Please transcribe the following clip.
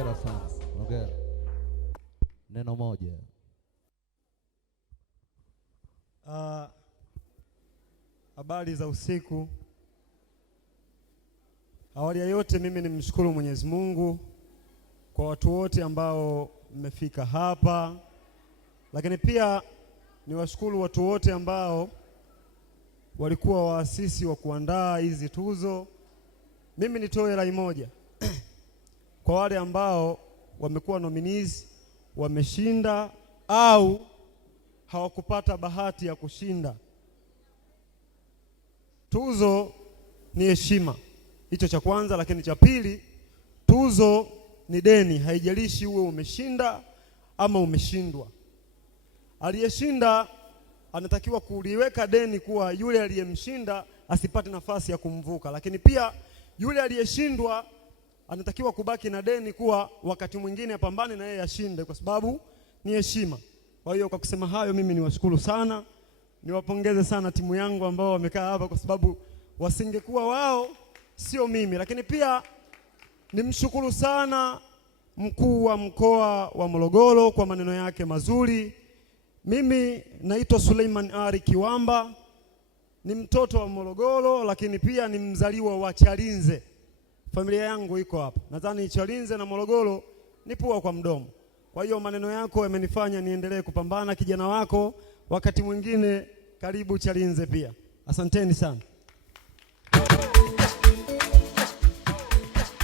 Hongera sana. Hongera. Neno moja. Habari za usiku. Awali ya yote mimi nimshukuru Mwenyezi Mungu kwa watu wote ambao mmefika hapa, lakini pia niwashukuru watu wote ambao walikuwa waasisi wa kuandaa hizi tuzo. Mimi nitoe rai moja kwa wale ambao wamekuwa nominees, wameshinda au hawakupata bahati ya kushinda. Tuzo ni heshima, hicho cha kwanza, lakini cha pili, tuzo ni deni, haijalishi uwe umeshinda ama umeshindwa. Aliyeshinda anatakiwa kuliweka deni kuwa yule aliyemshinda asipate nafasi ya kumvuka, lakini pia yule aliyeshindwa anatakiwa kubaki na deni kuwa wakati mwingine apambane na yeye ashinde, kwa sababu ni heshima. Kwa hiyo kwa kusema hayo, mimi niwashukuru sana, niwapongeze sana timu yangu ambao wamekaa hapa, kwa sababu wasingekuwa wao sio mimi. Lakini pia nimshukuru sana mkuu wa mkoa wa Morogoro kwa maneno yake mazuri. Mimi naitwa Suleiman Ari Kiwamba, ni mtoto wa Morogoro, lakini pia ni mzaliwa wa Chalinze. Familia yangu iko hapa. Nadhani Chalinze na Morogoro ni pua kwa mdomo. Kwa hiyo maneno yako yamenifanya niendelee kupambana kijana wako. Wakati mwingine karibu Chalinze pia. Asanteni sana.